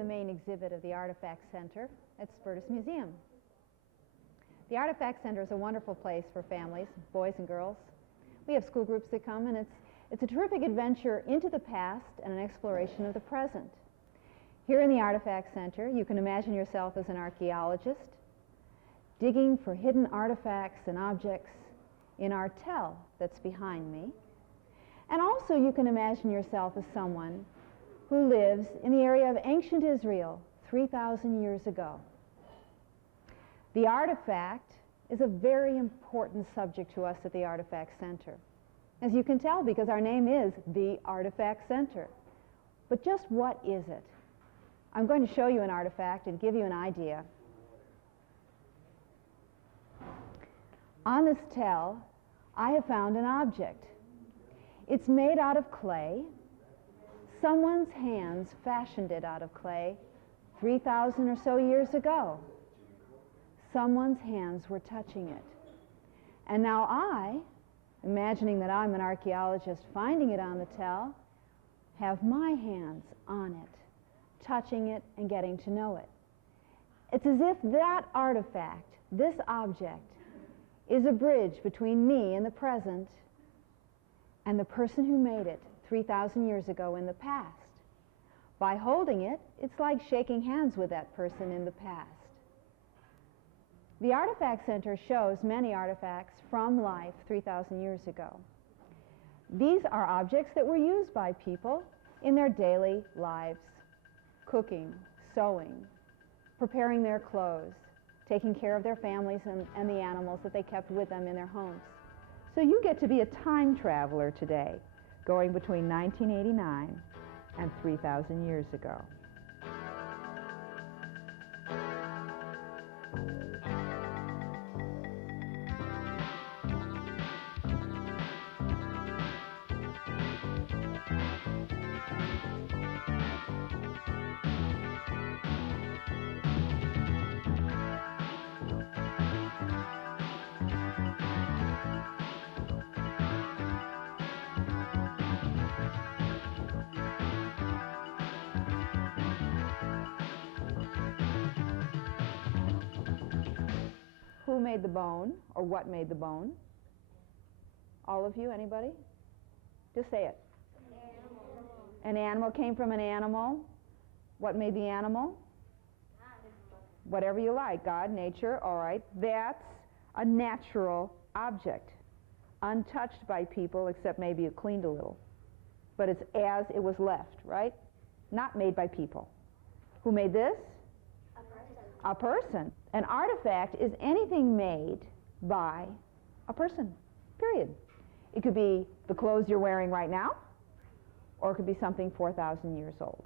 the main exhibit of the Artifact Center at Spertus Museum. The Artifact Center is a wonderful place for families, boys and girls. We have school groups that come, and it's a terrific adventure into the past and an exploration of the present. Here in the Artifact Center, you can imagine yourself as an archaeologist, digging for hidden artifacts and objects in our tell that's behind me. And also you can imagine yourself as someone who lives in the area of ancient Israel 3,000 years ago. The artifact is a very important subject to us at the Artifact Center. As you can tell, because our name is the Artifact Center. But just what is it? I'm going to show you an artifact and give you an idea. On this tell, I have found an object. It's made out of clay. Someone's hands fashioned it out of clay 3,000 or so years ago. Someone's hands were touching it. And now I, imagining that I'm an archaeologist finding it on the tell, have my hands on it, touching it and getting to know it. It's as if that artifact, this object, is a bridge between me in the present and the person who made it 3,000 years ago in the past. By holding it, it's like shaking hands with that person in the past. The Artifact Center shows many artifacts from life 3,000 years ago. These are objects that were used by people in their daily lives, cooking, sewing, preparing their clothes, taking care of their families and the animals that they kept with them in their homes. So you get to be a time traveler today, going between 1989 and 3,000 years ago. Who made the bone, or what made the bone? All of you, anybody? Just say it. An animal came from an animal. What made the animal? Whatever you like, God, nature, all right. That's a natural object, untouched by people, except maybe you cleaned a little. But it's as it was left, right? Not made by people. Who made this? A person. An artifact is anything made by a person, period. It could be the clothes you're wearing right now, or it could be something 4,000 years old.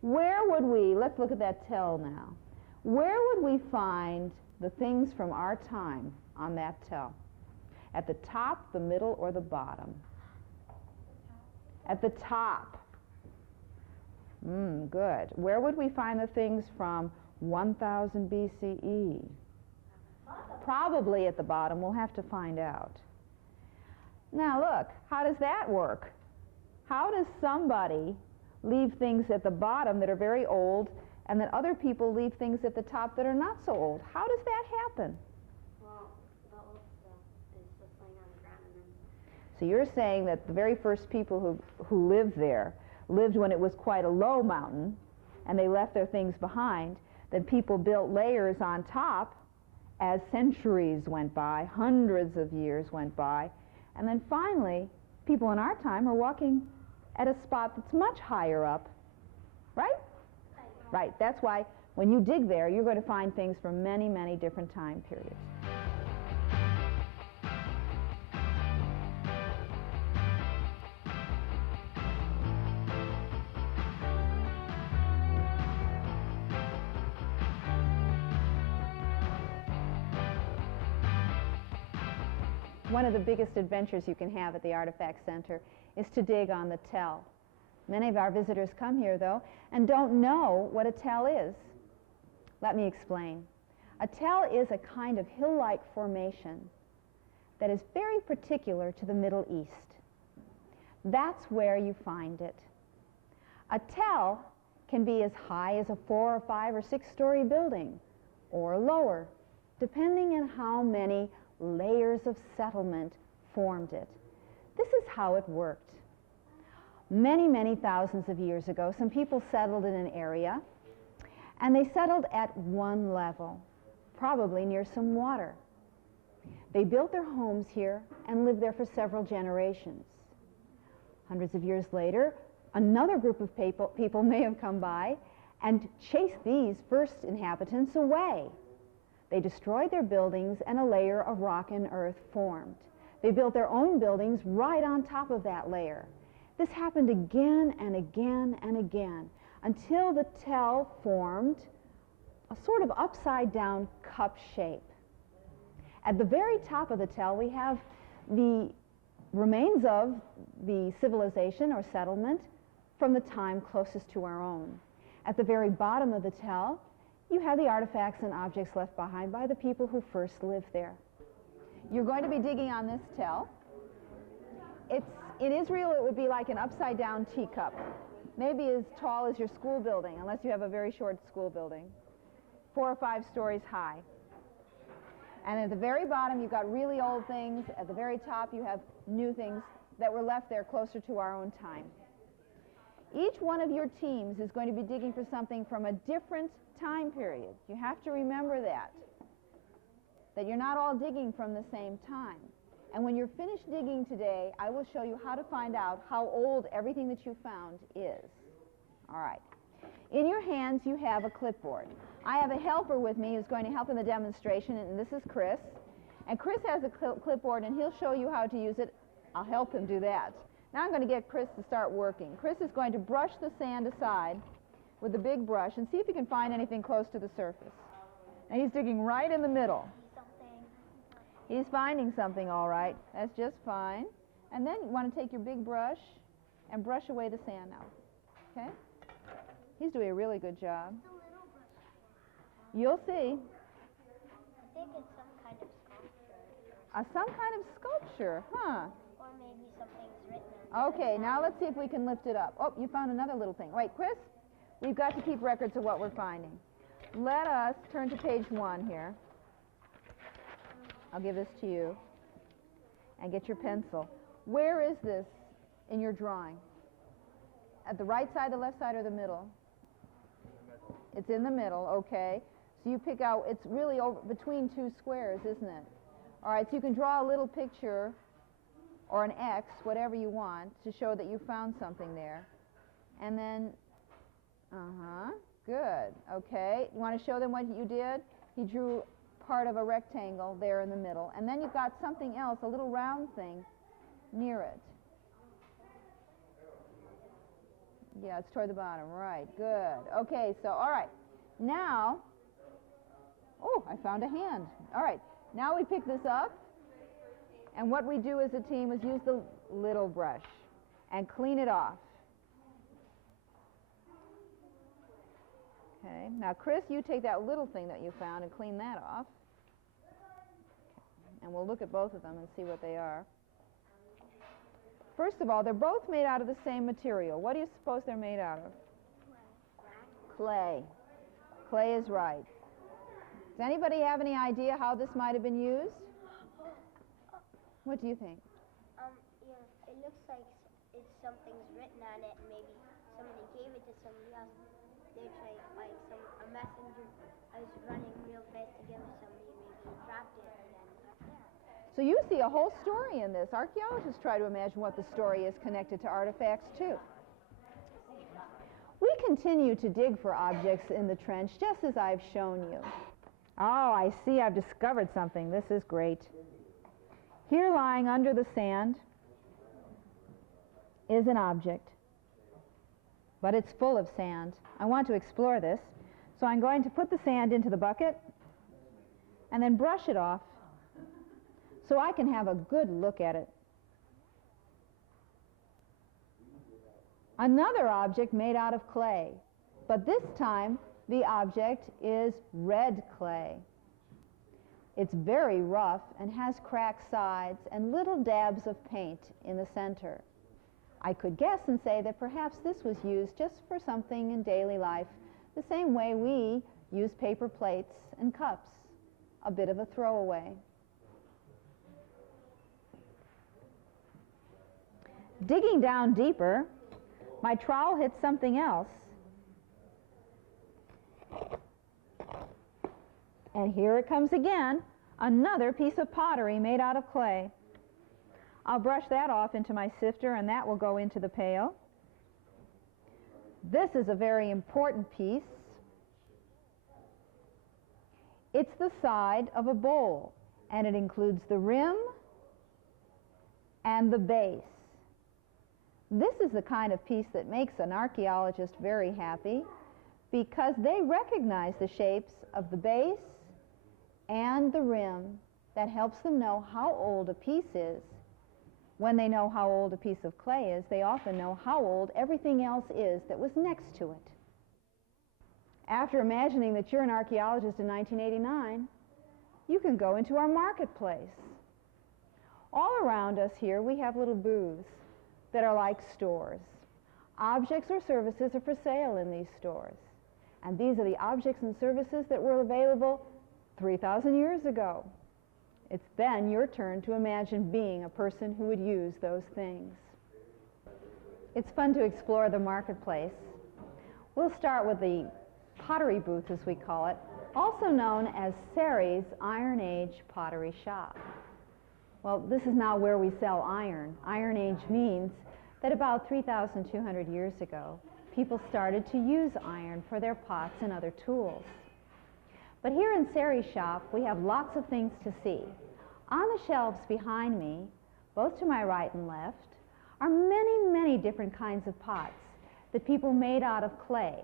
Where would we, let's look at that tell now. Where would we find the things from our time on that tell? At the top, the middle, or the bottom? At the top. Good. Where would we find the things from 1000 BCE? Probably at the bottom. We'll have to find out. Now look, how does that work? How does somebody leave things at the bottom that are very old, and then other people leave things at the top that are not so old? How does that happen? Well, the old stuff is just laying on the ground. So you're saying that the very first people who lived there lived when it was quite a low mountain, and they left their things behind. Then people built layers on top as centuries went by, hundreds of years went by, and then finally, people in our time are walking at a spot that's much higher up, right? Right. That's why when you dig there, you're going to find things from many, many different time periods. One of the biggest adventures you can have at the Artifact Center is to dig on the tell. Many of our visitors come here, though, and don't know what a tell is. Let me explain. A tell is a kind of hill-like formation that is very particular to the Middle East. That's where you find it. A tell can be as high as a 4 or 5 or 6-story building, or lower, depending on how many layers of settlement formed it. This is how it worked. Many, many thousands of years ago, some people settled in an area, and they settled at one level, probably near some water. They built their homes here and lived there for several generations. Hundreds of years later, another group of people may have come by and chased these first inhabitants away. They destroyed their buildings, and a layer of rock and earth formed. They built their own buildings right on top of that layer. This happened again and again and again until the tell formed a sort of upside-down cup shape. At the very top of the tell, we have the remains of the civilization or settlement from the time closest to our own. At the very bottom of the tell, you have the artifacts and objects left behind by the people who first lived there. You're going to be digging on this tell. In Israel, it would be like an upside-down teacup, maybe as tall as your school building, unless you have a very short school building, 4 or 5 stories high. And at the very bottom, you've got really old things. At the very top, you have new things that were left there closer to our own time. Each one of your teams is going to be digging for something from a different time period. You have to remember that you're not all digging from the same time. And when you're finished digging today, I will show you how to find out how old everything that you found is. All right. In your hands, you have a clipboard. I have a helper with me who's going to help in the demonstration, and this is Chris. And Chris has a clipboard, and he'll show you how to use it. I'll help him do that. Now I'm going to get Chris to start working. Chris is going to brush the sand aside with a big brush and see if he can find anything close to the surface. And he's digging right in the middle. He's finding something, all right. That's just fine. And then you want to take your big brush and brush away the sand now. Okay? He's doing a really good job. You'll see. I think it's some kind of sculpture. Some kind of sculpture, huh? Or maybe something's written on it. Okay, now let's see if we can lift it up. Oh, you found another little thing. Wait, Chris, we've got to keep records of what we're finding. Let us turn to page 1 here. I'll give this to you. And get your pencil. Where is this in your drawing? At the right side, the left side, or the middle? It's in the middle, okay. So you pick out, it's really over between 2 squares, isn't it? All right, so you can draw a little picture or an X, whatever you want, to show that you found something there. And then, good, okay. You want to show them what you did? He drew part of a rectangle there in the middle. And then you've got something else, a little round thing, near it. Yeah, it's toward the bottom, right, good. Okay, so, all right, now, oh, I found a hand. All right, now we pick this up, and what we do as a team is use the little brush and clean it off. Okay, now Chris, you take that little thing that you found and clean that off. And we'll look at both of them and see what they are. First of all, they're both made out of the same material. What do you suppose they're made out of? Clay. Clay is right. Does anybody have any idea how this might have been used? What do you think? Yeah, it looks like something's written on it, and maybe somebody gave it to somebody else. They're trying, like a messenger is running real fast to give it to somebody, and maybe he dropped it, and then So you see a whole story in this. Archaeologists try to imagine what the story is connected to artifacts, too. We continue to dig for objects in the trench, just as I've shown you. Oh, I see I've discovered something. This is great. Here, lying under the sand, is an object. But it's full of sand. I want to explore this, so I'm going to put the sand into the bucket and then brush it off so I can have a good look at it. Another object made out of clay, but this time the object is red clay. It's very rough and has cracked sides and little dabs of paint in the center. I could guess and say that perhaps this was used just for something in daily life, the same way we use paper plates and cups, a bit of a throwaway. Digging down deeper, my trowel hits something else. And here it comes again, another piece of pottery made out of clay. I'll brush that off into my sifter, and that will go into the pail. This is a very important piece. It's the side of a bowl, and it includes the rim and the base. This is the kind of piece that makes an archaeologist very happy, because they recognize the shapes of the base and the rim. That helps them know how old a piece is. When they know how old a piece of clay is, they often know how old everything else is that was next to it. After imagining that you're an archaeologist in 1989, you can go into our marketplace. All around us here, we have little booths that are like stores. Objects or services are for sale in these stores. And these are the objects and services that were available 3,000 years ago. It's then your turn to imagine being a person who would use those things. It's fun to explore the marketplace. We'll start with the pottery booth, as we call it, also known as Sari's Iron Age Pottery Shop. Well, this is not where we sell iron. Iron Age means that about 3,200 years ago, people started to use iron for their pots and other tools. But here in Sari's shop, we have lots of things to see. On the shelves behind me, both to my right and left, are many, many different kinds of pots that people made out of clay.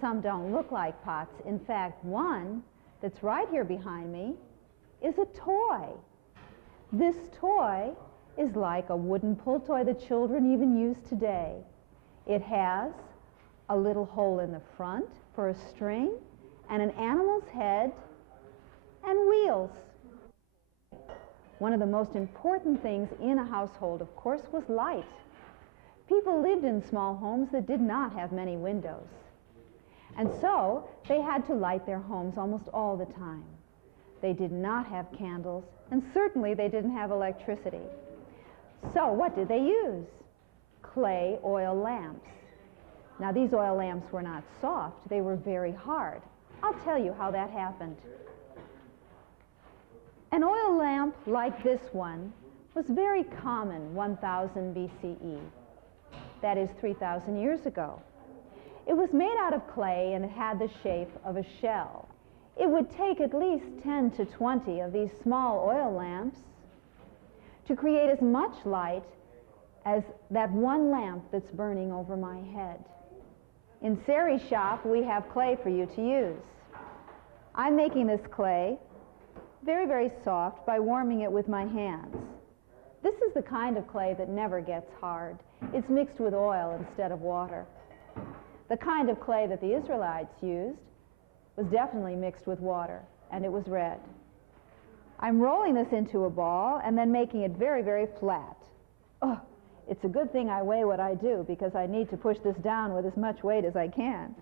Some don't look like pots. In fact, one that's right here behind me is a toy. This toy is like a wooden pull toy that children even use today. It has a little hole in the front for a string, and an animal's head, and wheels. One of the most important things in a household, of course, was light. People lived in small homes that did not have many windows. And so they had to light their homes almost all the time. They did not have candles, and certainly they didn't have electricity. So what did they use? Clay oil lamps. Now, these oil lamps were not soft, they were very hard. I'll tell you how that happened. An oil lamp like this one was very common 1000 BCE. That is 3,000 years ago. It was made out of clay and it had the shape of a shell. It would take at least 10 to 20 of these small oil lamps to create as much light as that one lamp that's burning over my head. In Sari's shop, we have clay for you to use. I'm making this clay very, very soft by warming it with my hands. This is the kind of clay that never gets hard. It's mixed with oil instead of water. The kind of clay that the Israelites used was definitely mixed with water, and it was red. I'm rolling this into a ball and then making it very, very flat. Oh, it's a good thing I weigh what I do, because I need to push this down with as much weight as I can.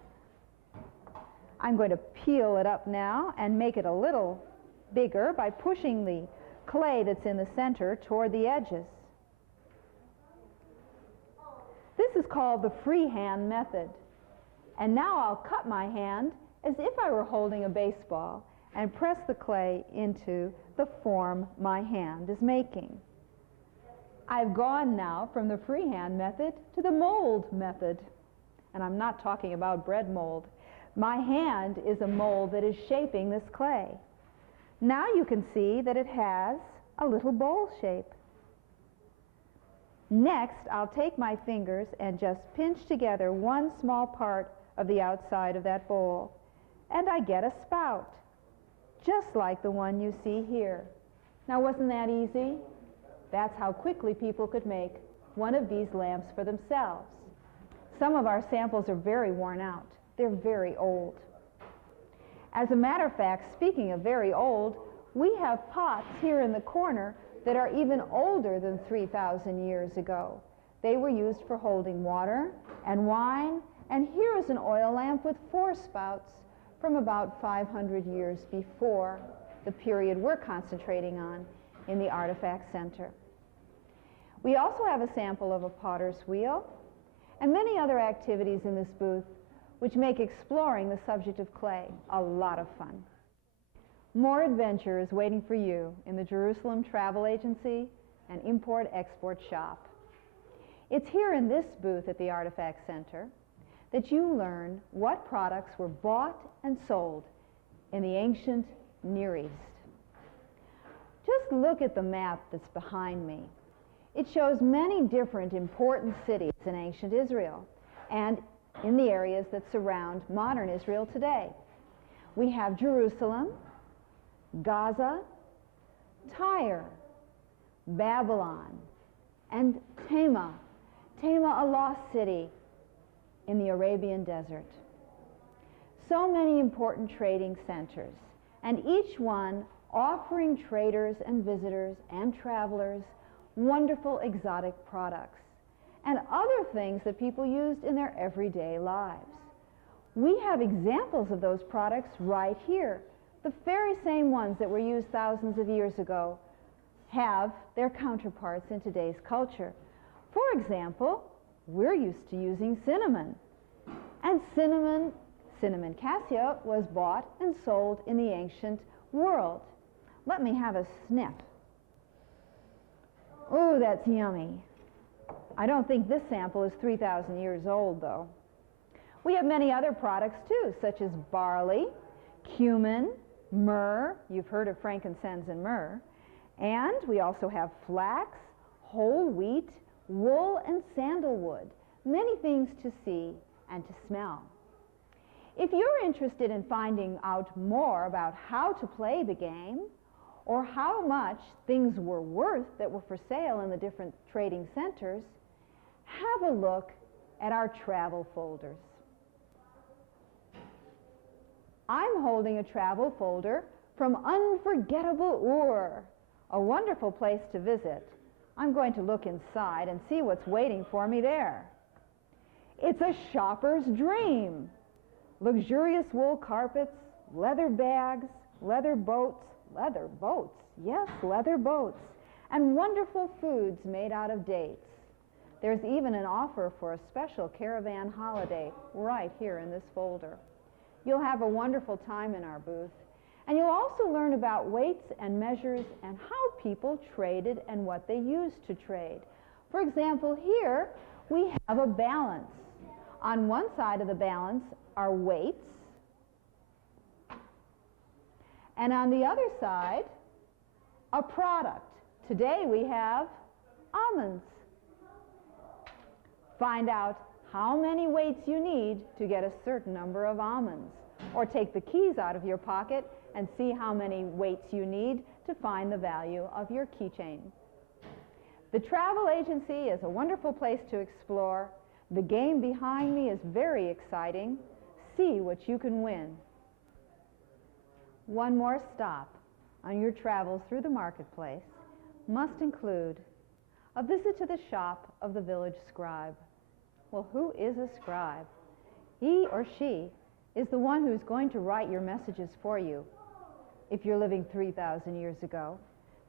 I'm going to peel it up now and make it a little bigger by pushing the clay that's in the center toward the edges. This is called the freehand method. And now I'll cut my hand as if I were holding a baseball and press the clay into the form my hand is making. I've gone now from the freehand method to the mold method. And I'm not talking about bread mold. My hand is a mold that is shaping this clay. Now you can see that it has a little bowl shape. Next, I'll take my fingers and just pinch together one small part of the outside of that bowl, and I get a spout, just like the one you see here. Now, wasn't that easy? That's how quickly people could make one of these lamps for themselves. Some of our samples are very worn out. They're very old. As a matter of fact, speaking of very old, we have pots here in the corner that are even older than 3,000 years ago. They were used for holding water and wine, and here is an oil lamp with 4 spouts from about 500 years before the period we're concentrating on in the Artifact Center. We also have a sample of a potter's wheel and many other activities in this booth which make exploring the subject of clay a lot of fun. More adventure is waiting for you in the Jerusalem Travel Agency and Import-Export Shop. It's here in this booth at the Artifact Center that you learn what products were bought and sold in the ancient Near East. Just look at the map that's behind me. It shows many different important cities in ancient Israel and in the areas that surround modern Israel today. We have Jerusalem, Gaza, Tyre, Babylon, and Tema, a lost city in the Arabian desert. So many important trading centers, and each one offering traders and visitors and travelers wonderful exotic products and other things that people used in their everyday lives. We have examples of those products right here. The very same ones that were used thousands of years ago have their counterparts in today's culture. For example, we're used to using cinnamon. And cinnamon cassia, was bought and sold in the ancient world. Let me have a sniff. Ooh, that's yummy. I don't think this sample is 3,000 years old, though. We have many other products, too, such as barley, cumin, myrrh. You've heard of frankincense and myrrh. And we also have flax, whole wheat, wool, and sandalwood. Many things to see and to smell. If you're interested in finding out more about how to play the game, or how much things were worth that were for sale in the different trading centers, have a look at our travel folders. I'm holding a travel folder from Unforgettable Ur, a wonderful place to visit. I'm going to look inside and see what's waiting for me there. It's a shopper's dream. Luxurious wool carpets, leather bags, leather boats, yes, leather boats, and wonderful foods made out of dates. There's even an offer for a special caravan holiday right here in this folder. You'll have a wonderful time in our booth, and you'll also learn about weights and measures and how people traded and what they used to trade. For example, here we have a balance. On one side of the balance are weights, and on the other side, a product. Today we have almonds. Find out how many weights you need to get a certain number of almonds. Or take the keys out of your pocket and see how many weights you need to find the value of your keychain. The travel agency is a wonderful place to explore. The game behind me is very exciting. See what you can win. One more stop on your travels through the marketplace must include a visit to the shop of the village scribe. Well, who is a scribe? He or she is the one who's going to write your messages for you if you're living 3,000 years ago,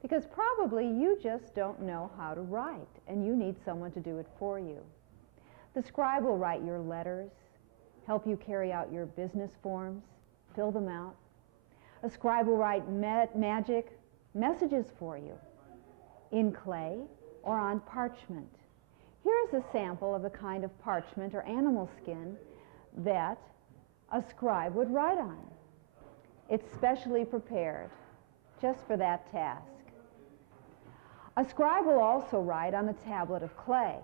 because probably you just don't know how to write and you need someone to do it for you. The scribe will write your letters, help you carry out your business forms, fill them out. A scribe will write magic messages for you in clay or on parchment. Here's a sample of the kind of parchment or animal skin that a scribe would write on. It's specially prepared just for that task. A scribe will also write on a tablet of clay.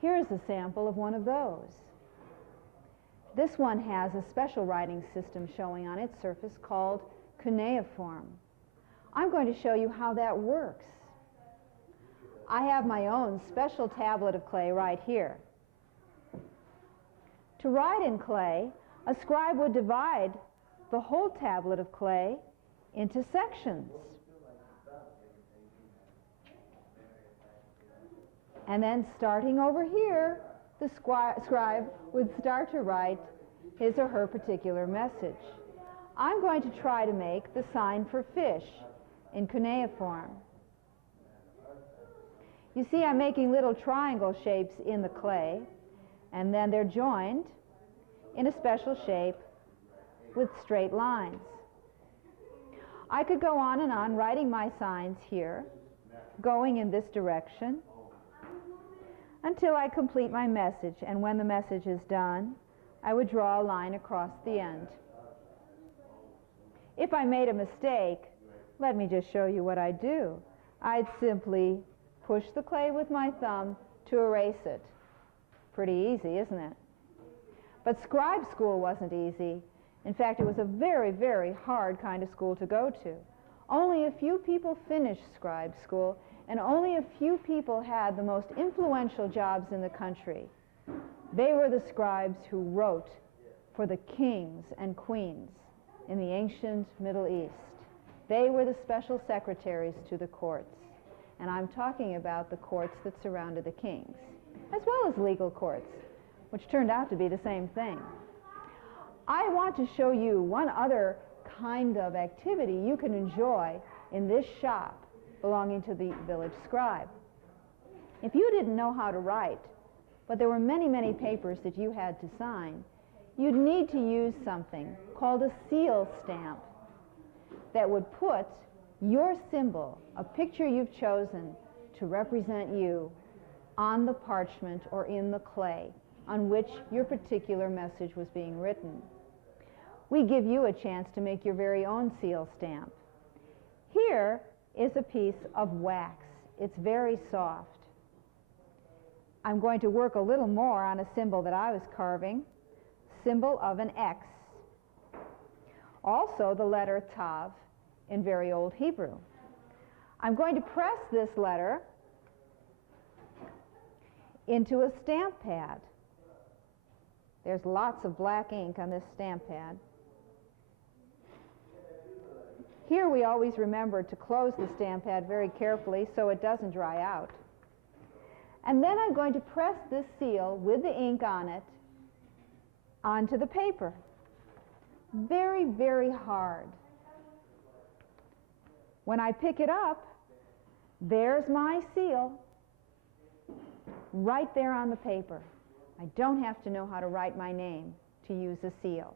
Here's a sample of one of those. This one has a special writing system showing on its surface called cuneiform. I'm going to show you how that works. I have my own special tablet of clay right here. To write in clay, a scribe would divide the whole tablet of clay into sections. And then starting over here, the scribe would start to write his or her particular message. I'm going to try to make the sign for fish in cuneiform. You see, I'm making little triangle shapes in the clay, and then they're joined in a special shape with straight lines. I could go on and on writing my signs here, going in this direction, until I complete my message, and when the message is done, I would draw a line across the end. If I made a mistake, let me just show you what I'd do. I'd simply push the clay with my thumb to erase it. Pretty easy, isn't it? But scribe school wasn't easy. In fact, it was a very, very hard kind of school to go to. Only a few people finished scribe school, and only a few people had the most influential jobs in the country. They were the scribes who wrote for the kings and queens in the ancient Middle East. They were the special secretaries to the courts. And I'm talking about the courts that surrounded the kings, as well as legal courts, which turned out to be the same thing. I want to show you one other kind of activity you can enjoy in this shop belonging to the village scribe. If you didn't know how to write, but there were many, many papers that you had to sign, you'd need to use something called a seal stamp that would put your symbol, a picture you've chosen to represent you, on the parchment or in the clay on which your particular message was being written. We give you a chance to make your very own seal stamp. Here is a piece of wax. It's very soft. I'm going to work a little more on a symbol that I was carving, symbol of an X. Also the letter Tav in very old Hebrew. I'm going to press this letter into a stamp pad. There's lots of black ink on this stamp pad. Here we always remember to close the stamp pad very carefully so it doesn't dry out. And then I'm going to press this seal with the ink on it onto the paper. Very, very hard. When I pick it up, there's my seal right there on the paper. I don't have to know how to write my name to use a seal.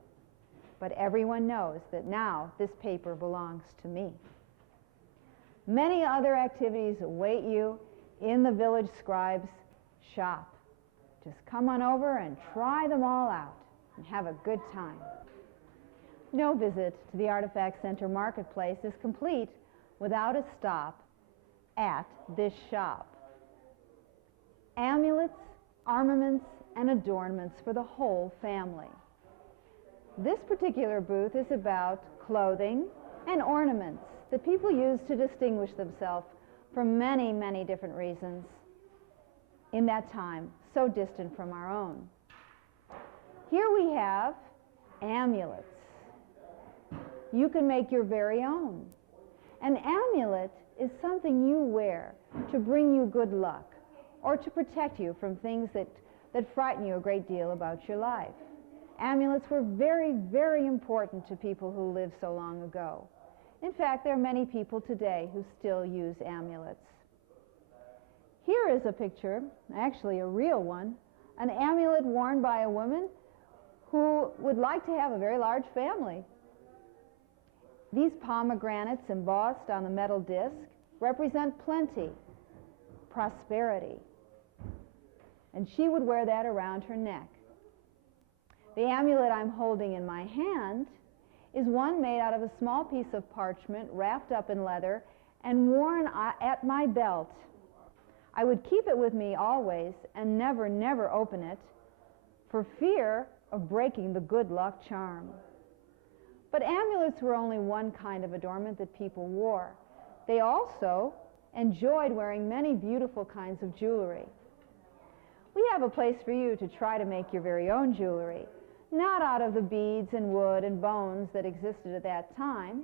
But everyone knows that now this paper belongs to me. Many other activities await you in the village scribe's shop. Just come on over and try them all out and have a good time. No visit to the Artifact Center Marketplace is complete without a stop at this shop. Amulets, armaments, and adornments for the whole family. This particular booth is about clothing and ornaments that people use to distinguish themselves for many, many different reasons in that time, so distant from our own. Here we have amulets. You can make your very own. An amulet is something you wear to bring you good luck or to protect you from things that frighten you a great deal about your life. Amulets were very, very important to people who lived so long ago. In fact, there are many people today who still use amulets. Here is a picture, actually a real one, an amulet worn by a woman who would like to have a very large family. These pomegranates embossed on the metal disc represent plenty, prosperity, and she would wear that around her neck. The amulet I'm holding in my hand is one made out of a small piece of parchment wrapped up in leather and worn at my belt. I would keep it with me always and never, never open it for fear of breaking the good luck charm. But amulets were only one kind of adornment that people wore. They also enjoyed wearing many beautiful kinds of jewelry. We have a place for you to try to make your very own jewelry, not out of the beads and wood and bones that existed at that time,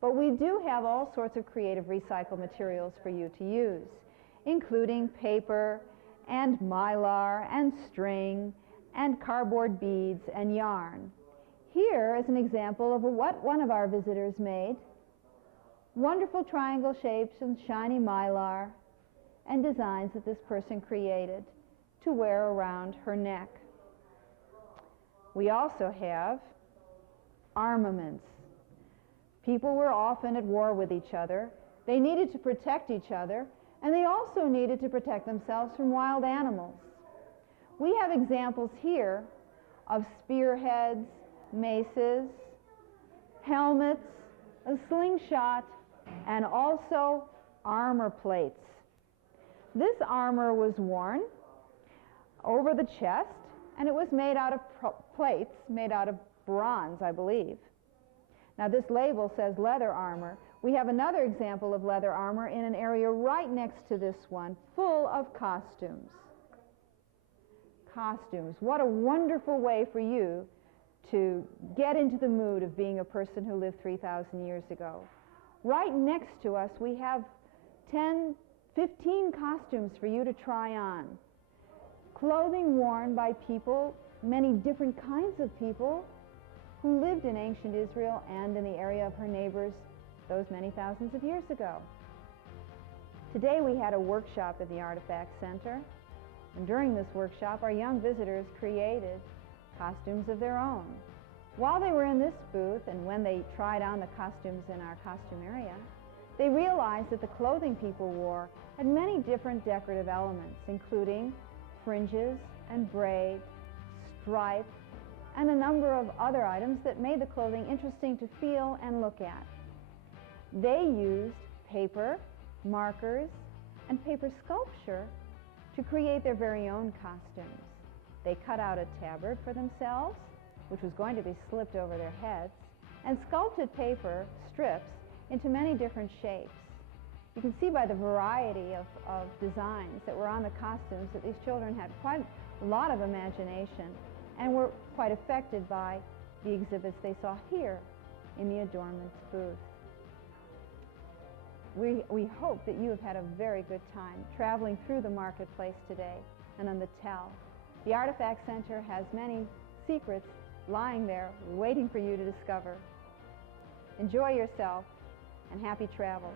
but we do have all sorts of creative recycled materials for you to use, including paper and mylar and string and cardboard beads and yarn. Here is an example of what one of our visitors made. Wonderful triangle shapes and shiny mylar and designs that this person created to wear around her neck. We also have armaments. People were often at war with each other. They needed to protect each other, and they also needed to protect themselves from wild animals. We have examples here of spearheads, maces, helmets, a slingshot, and also armor plates. This armor was worn over the chest, and it was made out of plates made out of bronze, I believe. Now this label says leather armor. We have another example of leather armor in an area right next to this one, full of costumes. Costumes. What a wonderful way for you to get into the mood of being a person who lived 3,000 years ago. Right next to us, we have 10, 15 costumes for you to try on. Clothing worn by people, many different kinds of people, who lived in ancient Israel and in the area of her neighbors those many thousands of years ago. Today we had a workshop at the Artifact Center, and during this workshop our young visitors created costumes of their own. While they were in this booth and when they tried on the costumes in our costume area, they realized that the clothing people wore had many different decorative elements, including fringes and braid, stripe, and a number of other items that made the clothing interesting to feel and look at. They used paper, markers, and paper sculpture to create their very own costumes. They cut out a tabard for themselves, which was going to be slipped over their heads, and sculpted paper strips into many different shapes. You can see by the variety of designs that were on the costumes that these children had quite a lot of imagination and were quite affected by the exhibits they saw here in the adornments booth. We hope that you have had a very good time traveling through the marketplace today and on the Tell. The Artifact Center has many secrets lying there waiting for you to discover. Enjoy yourself and happy travels.